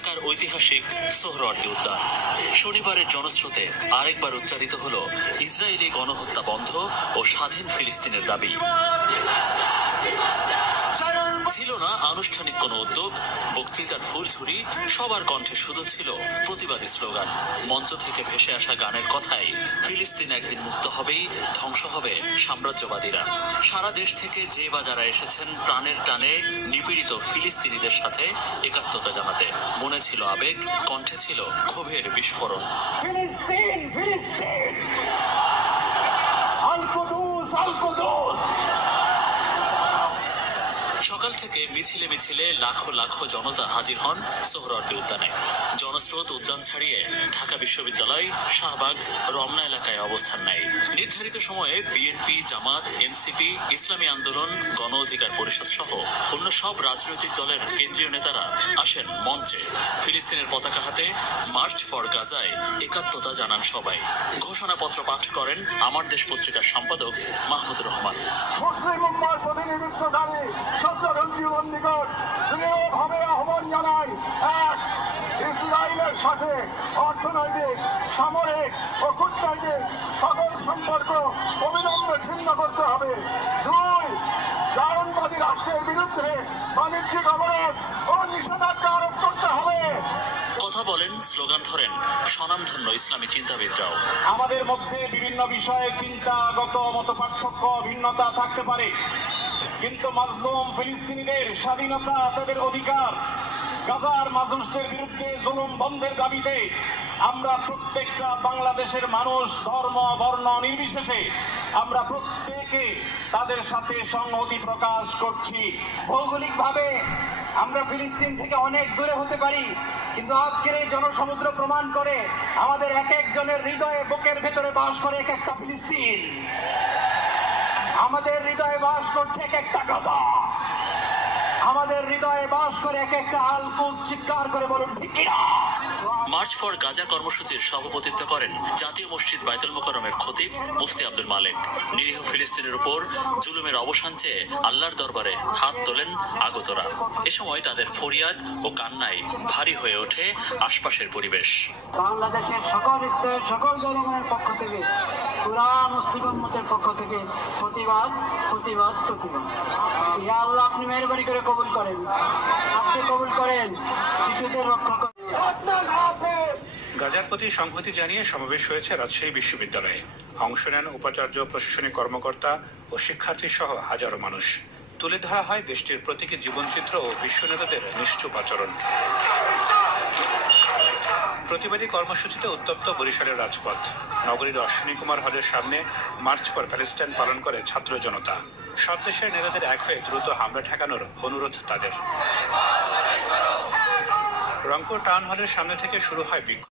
ঢাকার ঐতিহাসিক সোহরাওয়ার্দী উদ্যান। শনিবারের জনস্রোতে আরেকবার উচ্চারিত হল ইসরায়েলি গণহত্যা বন্ধ ও স্বাধীন ফিলিস্তিনের দাবি। ছিল না আনুষ্ঠানিক কোনো উদ্যোগ, বক্তৃতার ফুলঝুরি, সবার কণ্ঠে শুধু ছিল প্রতিবাদী স্লোগান। মঞ্চ থেকে ভেসে আসা গানের কথাই ফিলিস্তিন একদিন মুক্ত হবেই, ধ্বংস হবে সাম্রাজ্যবাদীরা। সারা দেশ থেকে যে বা যারা এসেছেন প্রাণের টানে নিপীড়িত ফিলিস্তিনিদের সাথে একাত্মতা জানাতে। মনে ছিল আবেগ, কণ্ঠে ছিল ক্ষোভের বিস্ফোরণ। ফিলিস্তিন, ফিলিস্তিন, আল কুদুস, আল কুদুস। সকাল থেকে মিছিলে মিছিলে লাখো লাখো জনতা হাজির হন সোহরাওয়ার্দী উদ্যানে। জনস্রোত উদ্যান ছাড়িয়ে ঢাকা বিশ্ববিদ্যালয়, শাহবাগ, রমনা এলাকায় অবস্থান নেয়। নির্ধারিত সময়ে বিএনপি, জামাত, এনসিপি, ইসলামী আন্দোলন, গণ অধিকার পরিষদ সহ অন্য সব রাজনৈতিক দলের কেন্দ্রীয় নেতারা আসেন মঞ্চে। ফিলিস্তিনের পতাকা হাতে মার্চ ফর গাজায় একাত্মতা জানান সবাই। ঘোষণাপত্র পাঠ করেন আমার দেশ পত্রিকার সম্পাদক মাহমুদুর রহমান। মুসলিম উম্মার প্রতিনিধিত্বকারী সত্যরঞ্জীবন নিকট দৃঢ়ভাবে আহ্বান জানাই, এক, ইসরায়েলের সাথে অর্থনৈতিক, সামরিক ও কূটনৈতিক সকল সম্পর্ক অবিলম্বে ছিন্ন করতে হবে। দুই, জারণবাদী রাষ্ট্রের বিরুদ্ধে বাণিজ্যিক অবরোধ ও নিষেধাজ্ঞা আরোপ করতে হবে। কথা বলেন, স্লোগান ধরেন স্বনামধন্য ইসলামী চিন্তাবিদরাও। আমাদের মধ্যে বিভিন্ন বিষয়ে চিন্তাগত মতপার্থক্য, ভিন্নতা থাকতে পারে, কিন্তু মাজলুম ফিলিস্তিনিদের স্বাধীনতা, তাদের অধিকার, গাজার মাজলুমের বিরুদ্ধে জুলুম বন্ধের দাবিতে আমরা প্রত্যেকটা বাংলাদেশের মানুষ, ধর্ম, বর্ণ নির্বিশেষে আমরা প্রত্যেকে তাদের সাথে সংহতি প্রকাশ করছি। ভৌগোলিকভাবে আমরা ফিলিস্তিন থেকে অনেক দূরে হতে পারি, কিন্তু আজকের এই জনসমুদ্র প্রমাণ করে আমাদের এক একজনের হৃদয়ে, বুকের ভেতরে বাস করে এক একটা ফিলিস্তিন। আমাদের হৃদয়ে বাস করছে এক একটা গাজা, আমাদের হৃদয়ে বাস করে এক একটা আল কুদস। চিৎকার করে বলুন ঠিক কিনা? মার্চ ফর গাজা কর্মসূচির সভাপতিত্ব করেন জাতীয় মসজিদ বায়তুল মোকাররমের খতিব মুফতি আব্দুল মালেক। নিরীহ ফিলিস্তিনের উপর জুলুমের অবসান চেয়ে আল্লাহর দরবারে হাত তোলেন আগতরা। এ সময় তাদের ফরিয়াদ ও কান্নায় ভারী হয়ে ওঠে আশপাশের পরিবেশ। বাংলাদেশের সকল স্তরের সকল জনগণের পক্ষ থেকে, পুরা মুসলিম উম্মতের পক্ষ থেকে প্রতিবাদ, প্রতিবাদ, প্রতিবাদ। ইয়া আল্লাহ, আপনি মেহেরবানি করে কবুল করেন, আপনি কবুল করেন, শিশুদের রক্ষা করেন। গাজার প্রতি সংহতি জানিয়ে সমাবেশ হয়েছে রাজশাহী বিশ্ববিদ্যালয়ে। অংশ নেন উপাচার্য, প্রশাসনিক কর্মকর্তা ও শিক্ষার্থী সহ হাজারো মানুষ। তুলে ধরা হয় দেশটির প্রতীকী জীবনচিত্র ও বিশ্ব নেতাদের নিশ্চুপ আচরণ। প্রতিবাদী কর্মসূচিতে উত্তপ্ত বরিশালের রাজপথ। নগরীর অশ্বিনী কুমার হলের সামনে মার্চ ফর প্যালেস্টাইন পালন করে ছাত্র জনতা। সব দেশের নেতাদের এক হয়ে দ্রুত হামলা ঠেকানোর অনুরোধ তাদের। রংপুর টাউন হলের সামনে থেকে শুরু হয় বিক্ষোভ।